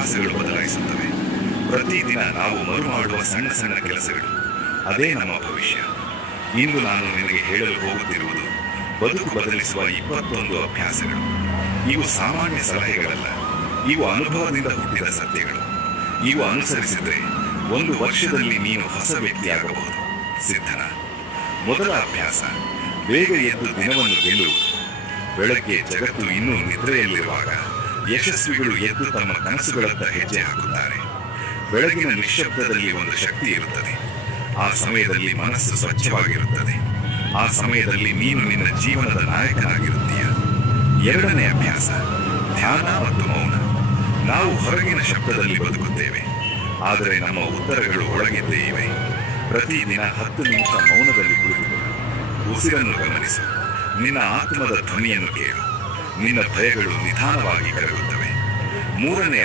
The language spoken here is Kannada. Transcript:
ಅಭ್ಯಾಸಗಳು ಬದಲಾಯಿಸುತ್ತವೆ. ಪ್ರತಿದಿನ ನಾವು ಮರುಮಾಡುವ ಸಣ್ಣ ಸಣ್ಣ ಕೆಲಸಗಳು, ಅದೇ ನಮ್ಮ ಭವಿಷ್ಯ. ಇಂದು ನಾನು ನಿನಗೆ ಹೇಳಲು ಹೋಗುತ್ತಿರುವುದು ಬದುಕು ಬದಲಿಸುವ 21 ಅಭ್ಯಾಸಗಳು. ಇವು ಸಾಮಾನ್ಯ ಸಲಹೆಗಳಲ್ಲ, ಇವು ಅನುಭವದಿಂದ ಹುಟ್ಟಿದ ಸತ್ಯಗಳು. ಇವು ಅನುಸರಿಸಿದರೆ 1 ವರ್ಷದಲ್ಲಿ ನೀನು ಹೊಸ ವ್ಯಕ್ತಿಯಾಗಬಹುದು. ಸಿದ್ಧನ? ಮೊದಲ ಅಭ್ಯಾಸ, ಬೇಗ ಎದ್ದು ದಿನವನ್ನು ಗೆಲ್ಲುವುದು. ಬೆಳಗ್ಗೆ ಜಗತ್ತು ಇನ್ನೂ ನಿದ್ರೆಯಲ್ಲಿರುವಾಗ ಯಶಸ್ವಿಗಳು ಎದ್ದು ತಮ್ಮ ಕನಸುಗಳತ್ತ ಹೆಜ್ಜೆ ಹಾಕುತ್ತಾರೆ. ಬೆಳಗಿನ ನಿಶ್ಶಬ್ದದಲ್ಲಿ ಒಂದು ಶಕ್ತಿ ಇರುತ್ತದೆ. ಆ ಸಮಯದಲ್ಲಿ ಮನಸ್ಸು ಸ್ವಚ್ಛವಾಗಿರುತ್ತದೆ. ಆ ಸಮಯದಲ್ಲಿ ನೀನು ನಿನ್ನ ಜೀವನದ ನಾಯಕನಾಗಿರುತ್ತೀಯ. ಎರಡನೇ ಅಭ್ಯಾಸ, ಧ್ಯಾನ ಮತ್ತು ಮೌನ. ನಾವು ಹೊರಗಿನ ಶಬ್ದದಲ್ಲಿ ಬದುಕುತ್ತೇವೆ, ಆದರೆ ನಮ್ಮ ಉತ್ತರಗಳು ಒಳಗಿದ್ದೇ ಇವೆ. ಪ್ರತಿದಿನ 10 ನಿಮಿಷ ಮೌನದಲ್ಲಿ ಕುಳಿತುಕೊಳ್ಳು. ಉಸಿರನ್ನು ಗಮನಿಸು. ನಿನ್ನ ಆತ್ಮದ ಧ್ವನಿಯನ್ನು ಕೇಳು. ನಿನ್ನ ಭಯಗಳು ನಿಧಾನವಾಗಿ ಕರಗುತ್ತವೆ. ಮೂರನೇ